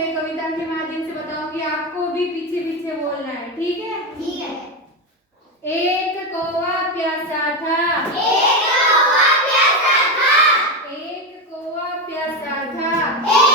मैं कविता के माध्यम से बताऊंगी, आपको भी पीछे पीछे बोलना है, ठीक है? ठीक है। एक कौवा प्यासा था, एक कौवा प्यासा था, एक कौवा प्यासा था, एक